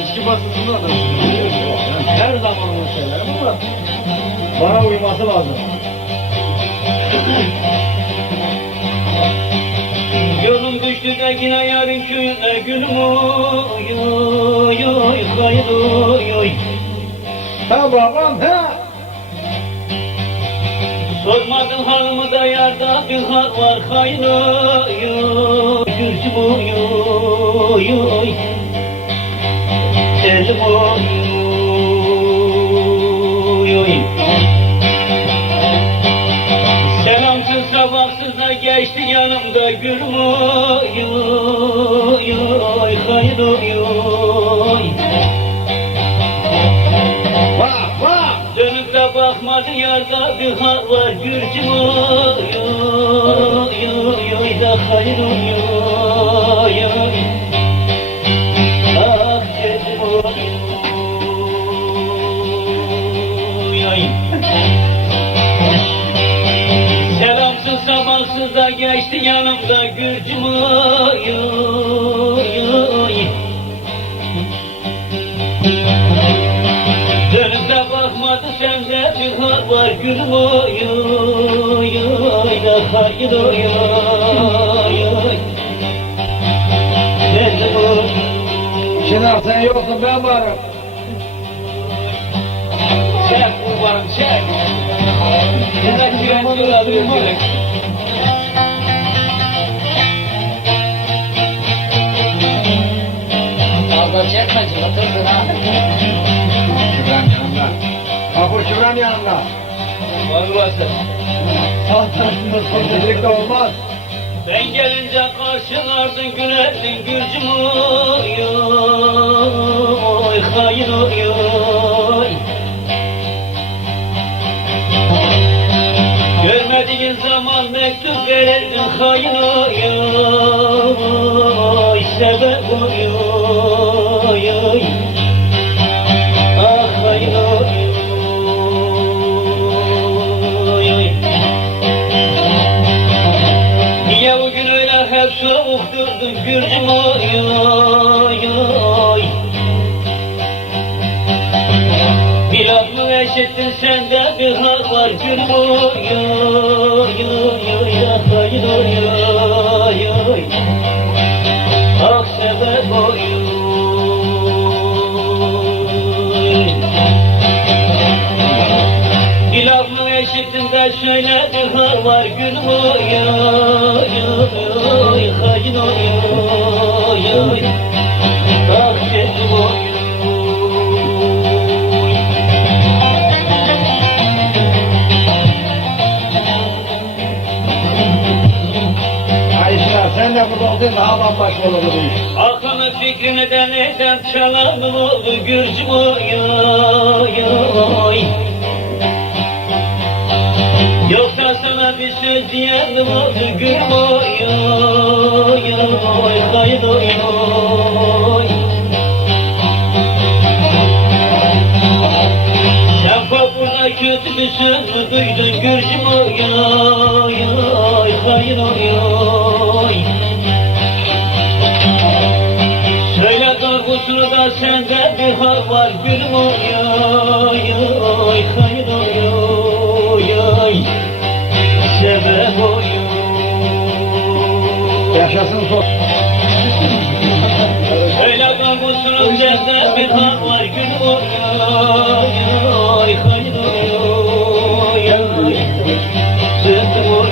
İçki basısında adam. Her zaman onu söylerim ama bana uyması lazım. Yolum düştü de yine yarın köyüne gülüm oy oy oy hayır oy oy. Ha babam ha. Sormadın halımı da yarda bir hal var hayır oy oy. Gürcüm oy oy oy. Elim oy oy oy. Selamsız sabahsız da geçti yanımda gülüm oy oy oy hayır oy oy. Bak bak. Dönüp de bakmadı yarda bir hal var Gürcüm oy oy oy oy da hayır oy oy oy. Ah dedim oy oy oy. Selamsız sabahsız da geçti yanımda Gürcüm oy oy oy. Dönüp de bakmadı sende bir hal var gülüm oy oy oy da hayır oy oy oy. Dedim oy. Şimdi sen yoksun ben varım. Çek kurbanım çek. Ya da kireçli alıyor direk. Fazla çekme cıvatırsın ha. Şükran yanımda. Kapı Şükran yanımda. Var burası. Sağ tarafında sosyallik de olmaz. Ben gelince karşılardın gülerdin Gürcüm oy oy hayır oy oy. Görmediğin zaman mektup verirdin hayır oy oy. Sebep oy oy oy. Ah hayır oy oy oy. Niye bugün öyle hep soğuk durdun Gürcüm oy oy oy. Bir laf mı eşittin sende bir hal var gülüm oy oy oy oy hayır oy oy oy. Ah sebep oy oy. Bir laf mı eşittin de şöyle bir hal var gülüm oy oy oy hayır oy oy oy. Ah dedim oy oy. Ayşe sen de burada olsaydın daha bambaşka olurdu bu iş. Aklımın fikrini de neyden çalan oldu Gürcüm oy oy oy. Yoksa sana bir söz diyen mi oldu gülüm oy oy oy hayır oy oy. Sen kapıda kötü bir söz mü duydun Gürcüm oy oy oy hayır oy oy. Söyle doğrusunu da sende bir hal var gülüm oy oy oy hayır oy oy oy. Sebep oy oy. Yaşasın sos. Söyle doğrusunu sende bir hal var gülüm oy oy oy hayır oy oy oy. Sebep oy oy.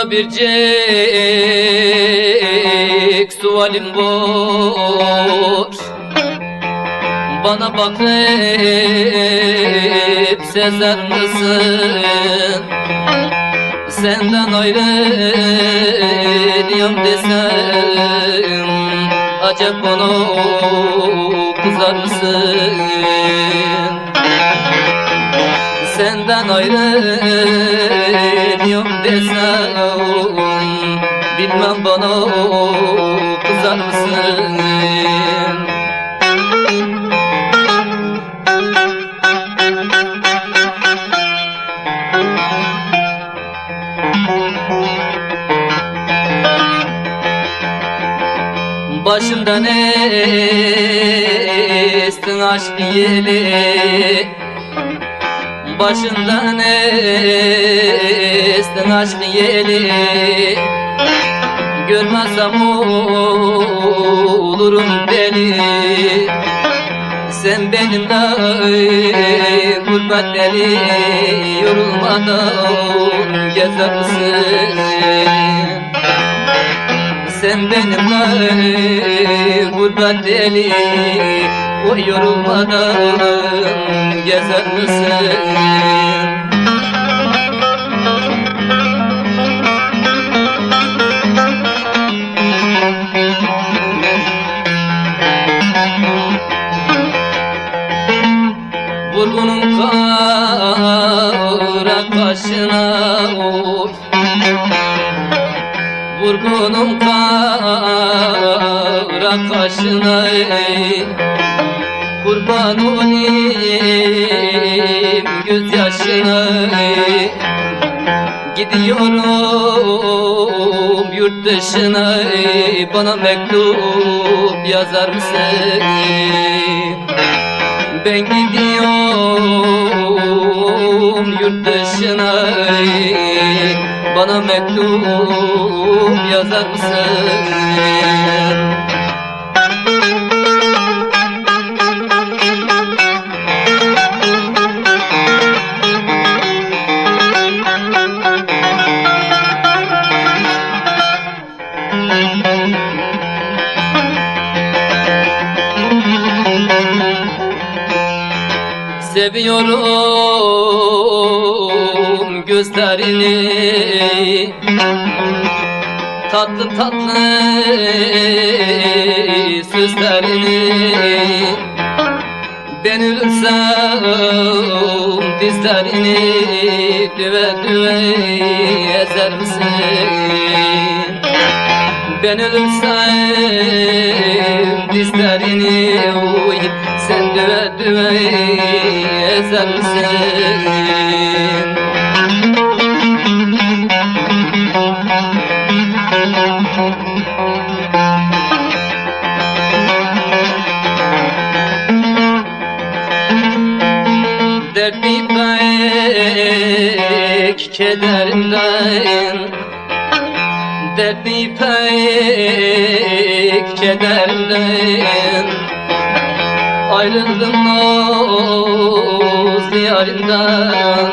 Sana bircik sualim var. Bana bak hep sezer misin? Senden ayrıyım desem acep bana kızar mısın? Senden ayrıyım desem bilmem bana kızar mısın? Başımdan estin aşk yeli, başımdan estin aşk yeli. Görmezsem olurum deli. Sen benimle gurbet deli, yorulmadan gezer misin? Sen benimle gurbet deli, o yorulmadan gezer misin? Vurgunun kara kaşına oy, vurgunun kara kaşına, kurban olayım gözyaşına. Gidiyorum yurt dışına, bana mektup yazar mısın? Ben gidiyorum yurt dışına, bana mektup yazar mısın? Seviyorum gözlerini, tatlı tatlı sözlerini. Ben ölürsem dizlerini düve düve ezer misin? Ben ölürsem dizlerini oy, sen düve düve ezer misin? Dertli pek kederimden, dertli pek kederimden, ayrıldım nazlı yarimden.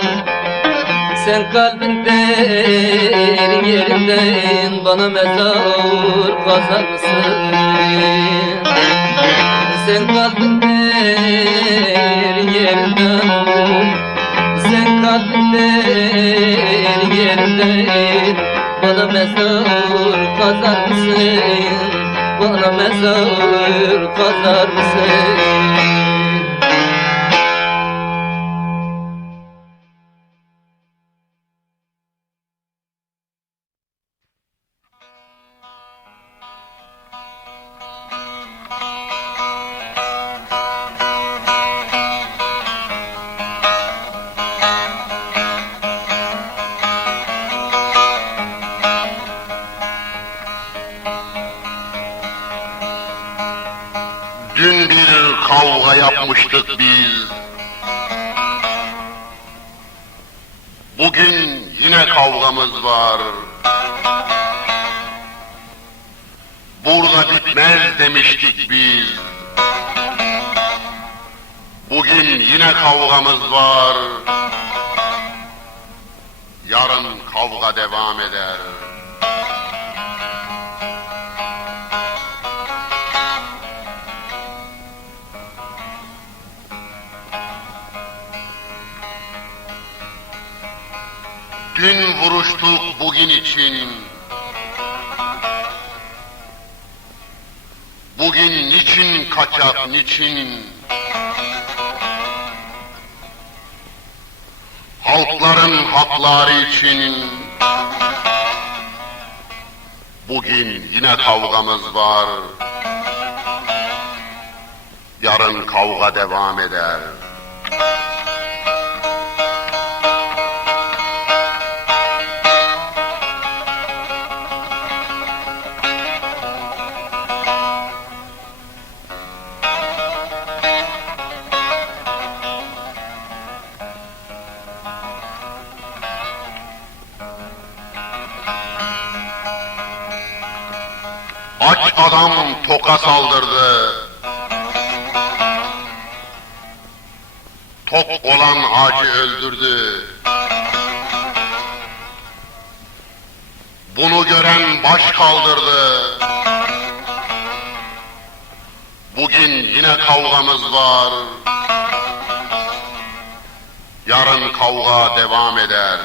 Sen kalbin derin yerinden, bana mezar kazar mısın? Sen kalbin derin yerinden, sen kalbin derin yerinden, bana mezar kazar mısın? Bana mezar kazar mısın? Dün bir kavga yapmıştık biz. Bugün yine kavgamız var. Burada bitmez demiştik biz. Bugün yine kavgamız var. yarın kavga devam eder. Dün vuruştuk bugün için, bugün niçin kaçak, niçin? Halkların hakları için, bugün yine kavgamız var, yarın kavga devam eder. Aç adam toka saldırdı, tok olan acı öldürdü. Bunu gören baş kaldırdı. Bugün yine kavgamız var, yarın kavga devam eder.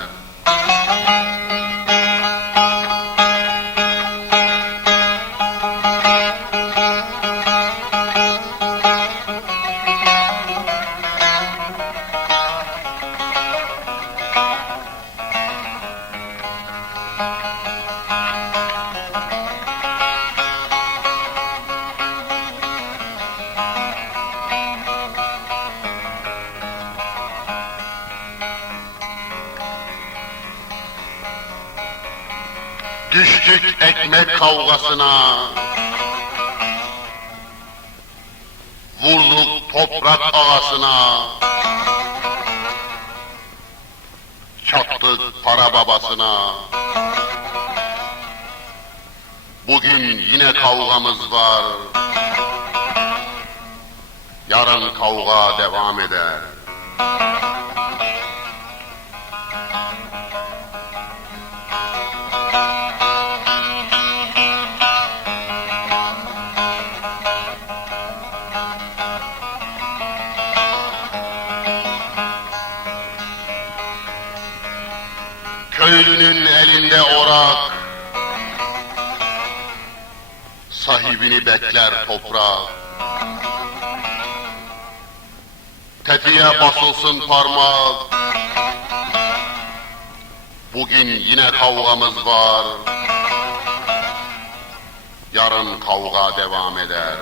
Düştük ekmek kavgasına, vurduk toprak ağasına, çattık para babasına. Bugün yine kavgamız var, yarın kavga devam eder. Köylünün elinde orak, sahibini bekler toprak. Tetiğe basılsın parmak, bugün yine kavgamız var, yarın kavga devam eder.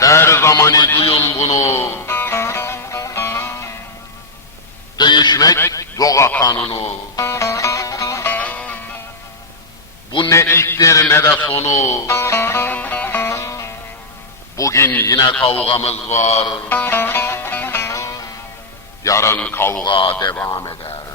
Her zamanı duyun bunu, değişmek yoga kanunu. Bu ne ilktir ne de sonu, bugün yine kavgamız var, yarın kavga devam eder.